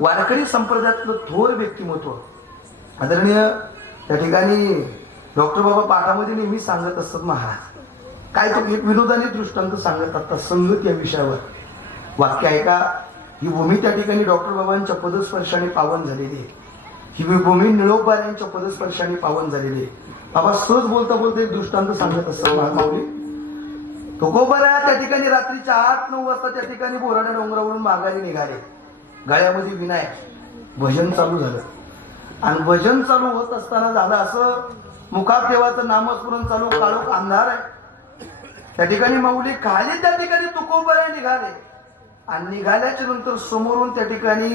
वारकरी संप्रदायातलं थोर व्यक्तिमत्व. आदरणीय त्या ठिकाणी डॉक्टर बाबा पाठामध्ये नेहमी सांगत असतात महाराज. काय तो एक विनोदाने दृष्टांत सांगत असतात संगत या विषयावर. वाक्य आहे का ही भूमी त्या ठिकाणी डॉक्टर बाबांच्या पदस्पर्शाने पावन झालेली आहे. ही भूमी निळोबार यांच्या पदस्पर्शाने पावन झालेली आहे. बाबा सहज बोलता बोलता एक दृष्टांत सांगत असतात महामाऊली तुकोबरा त्या ठिकाणी रात्रीच्या आठ नऊ वाजता त्या ठिकाणी बोराडा डोंगरावरून माघारी निघाले. गळ्यामध्ये विनायक. भजन चालू झालं. आणि भजन चालू होत असताना झालं असं मुखात देवाचं नामस्मरण चालू काळोख अंधार आहे. त्या ठिकाणी माऊली खाली त्या ठिकाणी तुकोबऱ्या निघाले. आणि निघाल्याच्या नंतर समोरून त्या ठिकाणी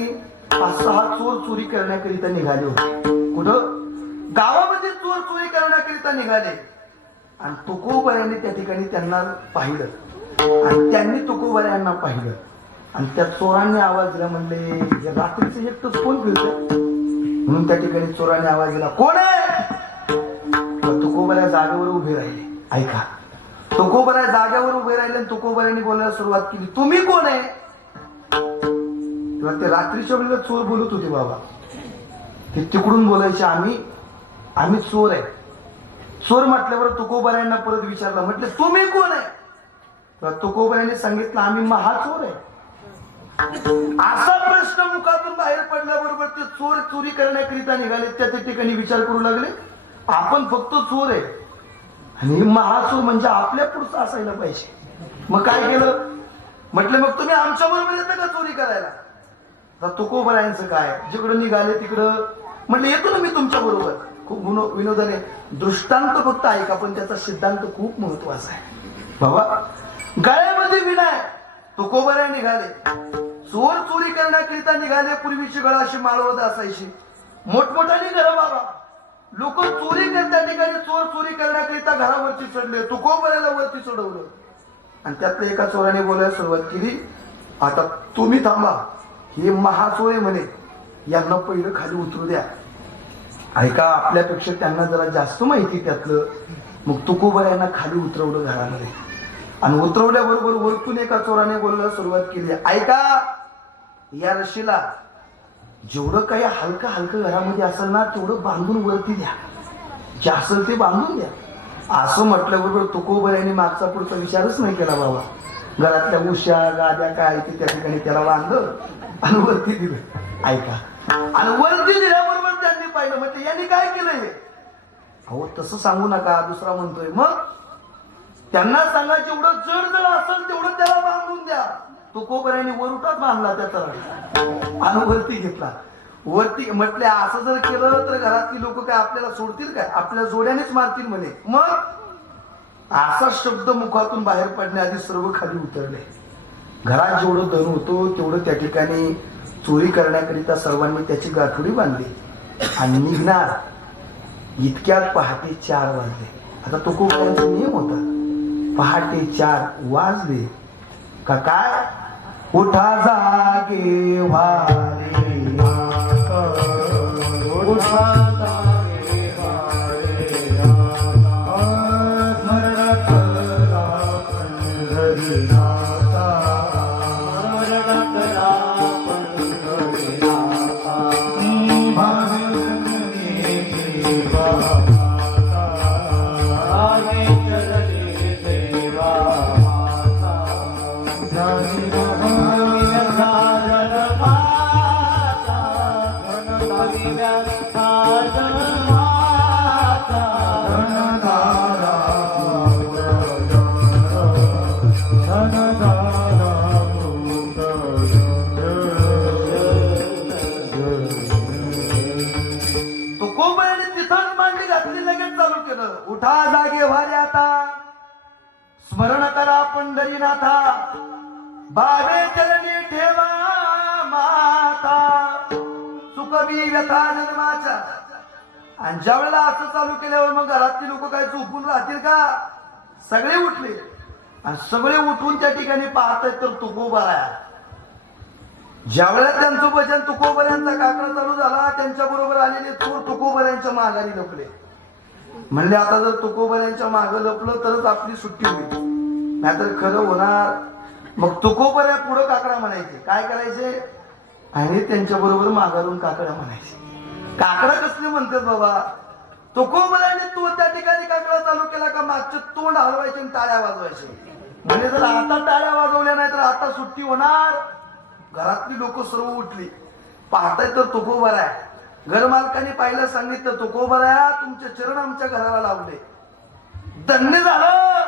पाच सहा चोर चोरी करण्याकरिता निघाले होते. कुठं? गावामध्ये चोर चोरी करण्याकरिता निघाले. आणि तुकोबऱ्याने त्या ठिकाणी त्यांना पाहिलं. आणि त्यांनी तुकोबऱ्यांना पाहिलं. आणि त्या चोरांनी आवाज दिला म्हणले "या रात्रीचं एकटंच कोण फिरत म्हणून त्या ठिकाणी चोरांनी आवाज दिला कोण आहे? तर तुकोबऱ्या जागेवर उभे राहिले. ऐका. तुकोबऱ्या जागेवर उभे राहिले आणि तुकोबऱ्यांनी बोलायला सुरुवात केली तुम्ही कोण आहे? ते रात्रीच्या वेळेला चोर बोलत होते बाबा ते तिकडून बोलायचे आम्ही. आम्ही चोर आहे. चोर म्हटल्यावर तुकोबऱ्यांना परत विचारलं म्हटलं तुम्ही कोण आहे? तुकोबऱ्याने सांगितलं आम्ही महाचोर आहे. असा प्रश्न मुखातून बाहेर पडल्याबरोबर ते चोर चोरी करण्याकरिता निघाले. त्या त्या ठिकाणी विचार करू लागले. आपण फक्त चोर आहे. आणि महाचोर म्हणजे आपल्या पुढचं असायला पाहिजे. मग काय केलं? म्हटलं मग तुम्ही आमच्या बरोबर येतं का चोरी करायला? तर तुकोबरायांचं काय? जिकडं निघाले तिकडं. म्हटलं येतो ना मी तुमच्या बरोबर. खूप गुनो विनोदाने दृष्टांत फक्त ऐका पण त्याचा सिद्धांत खूप महत्त्वाचा आहे. बाबा गळ्यामध्ये विनाय. तुकोबऱ्या निघाले. चोर चोरी करण्याकरिता निघाले पूर्वीची गळा अशी माळवत असायची. मोठमोठाली घरं बाबा. लोक चोरी करता ठिकाणी चोर चोरी करण्याकरिता घरावरती चढले. तुकोबऱ्याला वरती चढवलं. आणि त्यातलं एका चोराने बोलायला सुरुवात केली आता तुम्ही थांबा. हे महाचोरे म्हणे. यांना पहिलं खाली उतरू द्या. ऐका आपल्यापेक्षा त्यांना जरा जास्त माहिती त्यातलं. मग तुकोबर यांना खाली उतरवलं घरामध्ये. आणि उतरवल्याबरोबर वरतून एका चोराने बोलायला सुरुवात केली. ऐका या रशीला जेवढं काही हलकं हलकं घरामध्ये असेल ना तेवढं बांधून वरती द्या. जे असेल ते बांधून द्या. असं म्हटल्याबरोबर तुकोबर यांनी मागचा पुढचा विचारच नाही केला बाबा. घरातल्या उशा गाद्या काय ते त्या ठिकाणी त्याला बांधलं आणि वरती दिलं. ऐका. आणि वरती दिल्याबरोबर त्यांनी पाहिलं. म्हणजे यांनी काय केलंय? हे? अहो तसं सांगू नका. दुसरा म्हणतोय मग त्यांना सांगा जेवढं जड जड असेल तेवढं त्याला बांधून द्या. तो कोबऱ्याने वरुटाच बांधला त्याचा. आणि वरती घेतला. वरती म्हटले असं जर केलं तर घरातली लोक काय आपल्याला सोडतील काय? आपल्या जोड्यानेच मारतील म्हणे. मग असा शब्द मुखातून बाहेर पडण्याआधी सर्व खाली उतरले. घरात जेवढं धन होतो तेवढं त्या ठिकाणी चोरी करण्याकरिता सर्वांनी त्याची गाठोडी बांधली. आणि निघणार. इतक्यात पहाटे चार वाजले. आता तो खूप त्यांचा नियम होता. पहाटे चार वाजले. का काय? उठा जागे वारे उठा जागे वारे पंढरीनाथा बाबे चरणी ठेवा माता. सुखमी व्यथा जन्माच्या. आणि ज्या वेळेला असं चालू केल्यावर मग घरातली लोक काय झोपून राहतील का? सगळे उठले. आणि सगळे उठून त्या ठिकाणी पाहतायत तर तुकोबाला ज्यावेळेला ज्या त्यांचं भजन तुकोबऱ्यांचा काकडा चालू झाला त्यांच्या बरोबर आलेले चोर तुकोबऱ्यांच्या माघारी लपले. म्हणले आता जर तुकोबऱ्यांच्या मागं लपलं तरच आपली सुट्टी होईल. नाहीतर खरं होणार. मग तुकोबऱ्या पुढं काकडा म्हणायचे. काय करायचे? आणि त्यांच्या बरोबर माघारून काकडा म्हणायचे. काकडा कसले म्हणतात बाबा? तो कोबराने तो त्या ठिकाणी काकडा चालू केला का? मागचे तोंड हलवायचे आणि टाळ्या वाजवायचे. म्हणजे जर आता टाळ्या वाजवल्या नाही तर आता सुट्टी होणार. घरातली लोक सर्व उठली. पाहताय तर तुकोबर आहे. घरमालकाने पाहिलं सांगितलं तुकोबर आहे. तुमचे चरण आमच्या घराला लावले. धन्य झालं.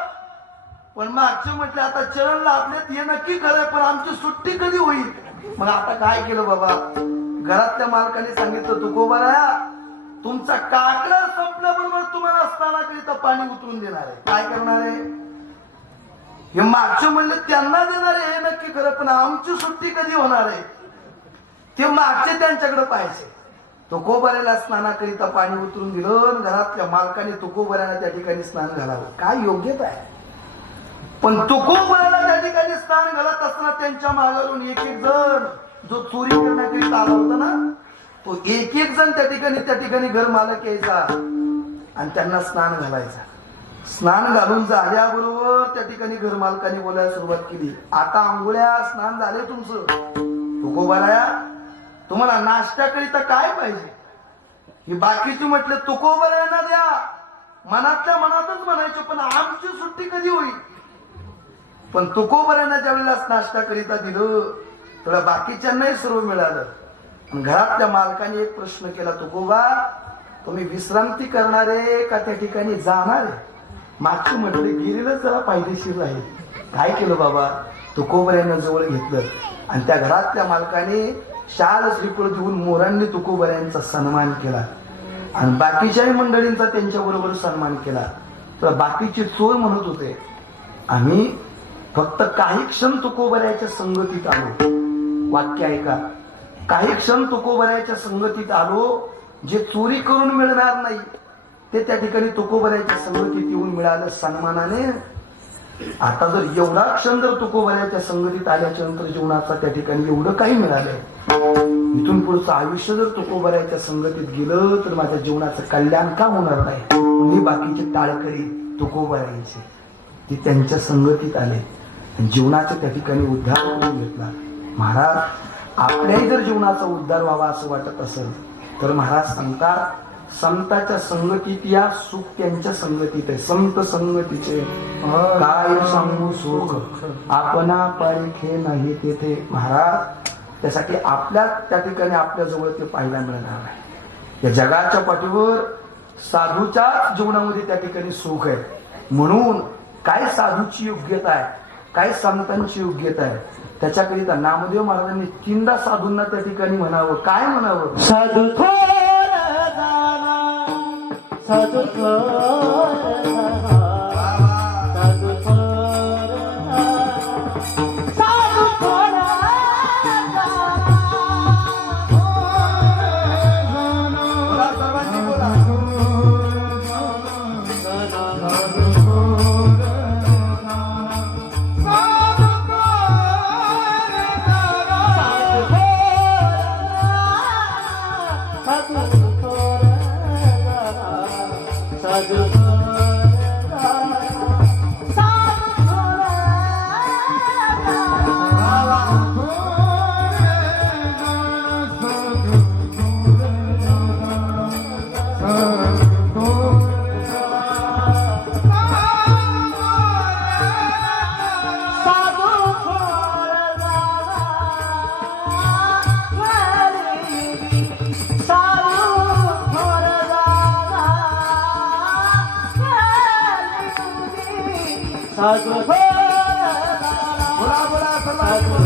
पण मागचे म्हटलं आता चरण लाभलेत हे नक्की खरं पण आमची सुट्टी कधी होईल? मग आता काय केलं बाबा? घरातल्या मालकाने सांगितलं तुकोबरा तुमचा काकडा संपल्याबरोबर तुम्हाला स्नानाकरिता पाणी उतरून देणार आहे. काय करणार आहे? हे मागचे म्हणले त्यांना देणार आहे हे नक्की खरं पण आमची सुट्टी कधी होणार आहे? ते मागचे त्यांच्याकडे पाहायचे. तुकोबऱ्याला स्नानाकरिता पाणी उतरून दिलं घरातल्या मालकाने तुकोबऱ्याला त्या ठिकाणी स्नान घालावं. काय योग्यता आहे? पण तुकोबऱ्याला त्या ठिकाणी स्नान घालत असताना त्यांच्या मागावरून एक एक जण जो चोरी करण्याकरिता आला होता ना तो एक एक जण त्या ठिकाणी त्या ठिकाणी घर मालक यायचा आणि त्यांना स्नान घालायचा. स्नान घालून झाल्याबरोबर त्या ठिकाणी घर मालकाने बोलायला सुरुवात केली. आता आंघोळ्या स्नान झाले तुमचं. तुकोबाराया तुम्हाला नाश्त्याकरिता काय पाहिजे? ही बाकीची म्हटलं तुकोबरायांना द्या. मनातल्या मनातच म्हणायचे पण आमची सुट्टी कधी होईल? पण तुकोबऱ्यांना ज्या वेळेला नाश्त्याकरिता दिलं तुला बाकीच्यांनाही सर्व मिळालं. घरातल्या मालकाने एक प्रश्न केला तुकोबा तुम्ही विश्रांती करणारे का त्या ठिकाणी जाणारे? मागची म्हटले गिरीला जरा फायदेशीर राहील काय केलं बाबा? तुकोबऱ्यानं जवळ घेतलं. आणि त्या घरातल्या मालकाने शाल श्रीफळ देऊन मोरांनी तुकोबऱ्यांचा सन्मान केला. आणि बाकीच्याही मंडळींचा त्यांच्या बरोबर सन्मान केला. तर बाकीचे चोर म्हणत होते आम्ही फक्त काही क्षण तुकोबऱ्याच्या संगतीत आलो. वाक्य ऐका. काही क्षण तुकोबऱ्याच्या संगतीत आलो जे चोरी करून मिळणार नाही ते त्या ठिकाणी तुकोबऱ्याच्या संगतीत येऊन मिळालं सन्मानाने. आता जर एवढा क्षण जर तुकोबऱ्याच्या संगतीत आल्याच्यानंतर जीवनाचा त्या ठिकाणी एवढं काही मिळालंय. इथून पुढचं आयुष्य जर तुकोबऱ्याच्या संगतीत गेलं तर माझ्या जीवनाचं कल्याण का होणार नाही? मी बाकीचे टाळकरी तुकोबऱ्याचे. ते त्यांच्या संगतीत आले. जीवनाचा त्या ठिकाणी उद्धार करून घेतला. महाराज आपल्याही जर जीवनाचा उद्धार व्हावा असं वाटत असेल तर महाराज सांगतात संताच्या संगतीत या सुख त्यांच्या संगतीत आहे. संत संगतीचे. काय सांगू सुख? आपणा पारिखे नाही तेथे. महाराज त्यासाठी आपल्या त्या ठिकाणी आपल्या जवळ ते पाहायला मिळणार आहे या जगाच्या पाठीवर साधूच्या जीवनामध्ये त्या ठिकाणी सुख आहे. म्हणून काय साधूची योग्यता आहे? काय संतांची योग्यता आहे? त्याच्याकरिता नामदेव महाराजांनी तीनदा साधूंना त्या ठिकाणी म्हणावं. काय म्हणावं? साधू साधू साधू Alma.